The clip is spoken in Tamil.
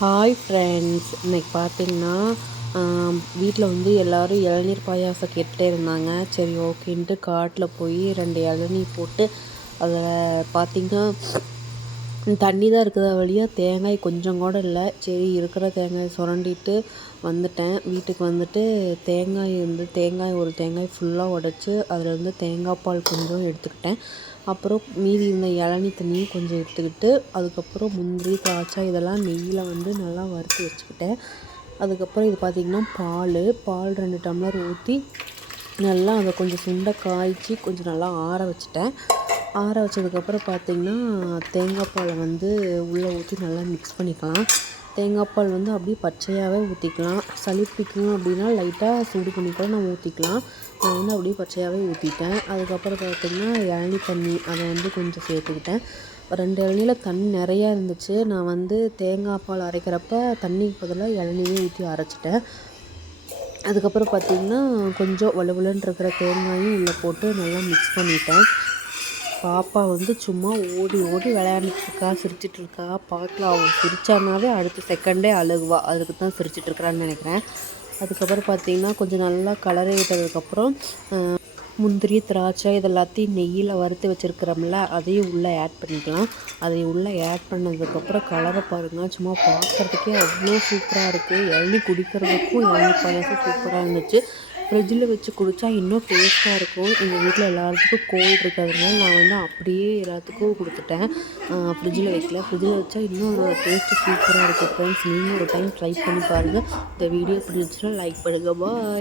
ஹாய் ஃப்ரெண்ட்ஸ், இன்னைக்கு பார்த்தீங்கன்னா வீட்டில் வந்து எல்லோரும் இளநீர் பாயாசம் கேட்டுகிட்டே இருந்தாங்க. சரி ஓகேன்ட்டு காட்டில் போய் 2 இளநீ போட்டு அதில் பார்த்திங்கன்னா தண்ணி தான் இருக்குதா வழியாக தேங்காய் கொஞ்சம் கூட இல்லை. சரி இருக்கிற தேங்காய் சுரண்டிட்டு வந்துட்டேன். வீட்டுக்கு வந்துட்டு தேங்காய் ஒரு தேங்காய் ஃபுல்லாக உடச்சி அதில் இருந்து தேங்காய் பால் கொஞ்சம் எடுத்துக்கிட்டேன். அப்புறம் மீதி இருந்த இளநீ தண்ணியும் கொஞ்சம் எடுத்துக்கிட்டு அதுக்கப்புறம் முந்திரி திராட்சை இதெல்லாம் நெய்யில் வந்து நல்லா வறுத்து வச்சுக்கிட்டேன். அதுக்கப்புறம் இது பார்த்திங்கன்னா பால் 2 டம்ளர் ஊற்றி நல்லா அதை கொஞ்சம் சுண்ட காய்ச்சி கொஞ்சம் நல்லா ஆற வச்சுட்டேன். ஆற வச்சதுக்கப்புறம் பார்த்திங்கன்னா தேங்காய் பாலை வந்து உள்ளே ஊற்றி நல்லா மிக்ஸ் பண்ணிக்கலாம். தேங்காய் பால் வந்து அப்படியே பச்சையாகவே ஊற்றிக்கலாம். சளி பிடிக்கும் அப்படின்னா லைட்டாக சூடு பண்ணி கூட நம்ம ஊற்றிக்கலாம். நான் வந்து அப்படியே பச்சையாகவே ஊற்றிட்டேன். அதுக்கப்புறம் பார்த்திங்கன்னா இளநீ தண்ணி அதை வந்து கொஞ்சம் சேர்த்துக்கிட்டேன். 2 இளநில தண்ணி நிறையா இருந்துச்சு. நான் வந்து தேங்காய் பால் அரைக்கிறப்ப தண்ணிக்கு பதிலாக இளநியே ஊற்றி அரைச்சிட்டேன். அதுக்கப்புறம் பார்த்திங்கன்னா கொஞ்சம் வலுவலுன்னு இருக்கிற தேங்காயும் உள்ளே போட்டு நல்லா மிக்ஸ் பண்ணிட்டேன். பாப்பா வந்து சும்மா ஓடி ஓடி விளையாண்டுட்ருக்கா, சிரிச்சிட்ருக்கா. பார்க்கலாம், அவள் சிரித்தானாவே அடுத்த செகண்டே அழுகுவா. அதுக்கு தான் சிரிச்சிட்ருக்கிறான்னு நினைக்கிறேன். அதுக்கப்புறம் பார்த்திங்கன்னா கொஞ்சம் நல்லா கலரி விட்டதுக்கப்புறம் முந்திரி திராட்சை இது எல்லாத்தையும் நெய்யில் வறுத்து வச்சுருக்கிறோம்ல, அதையும் உள்ளே ஆட் பண்ணிக்கலாம். அதை உள்ளே ஆட் பண்ணதுக்கப்புறம் கலரை பாருங்கள், சும்மா பார்க்குறதுக்கே அவ்வளோ சூப்பராக இருக்குது. இளநீ குடிக்கிறதுக்கும் இளநீ பாயாசம் சூப்பராக இருந்துச்சு. ஃப்ரிட்ஜில் வச்சு குடித்தா இன்னும் டேஸ்ட்டாக இருக்கும். எங்கள் வீட்டில் எல்லாத்துக்கும் கோல்டு இருக்கிறதுனால நான் வந்து அப்படியே எல்லாத்துக்கும் கொடுத்துட்டேன். ஃப்ரிட்ஜில் வைக்கல. ஃப்ரிட்ஜில் வச்சா இன்னும் அதோட டேஸ்ட்டு சூப்பராக இருக்கும் ஃப்ரெண்ட்ஸ். நீங்களும் ஒரு டைம் ட்ரை பண்ணி பாருங்கள். இந்த வீடியோ பிடிச்சிருந்துச்சுன்னா லைக் பண்ணுங்கள். பாய்.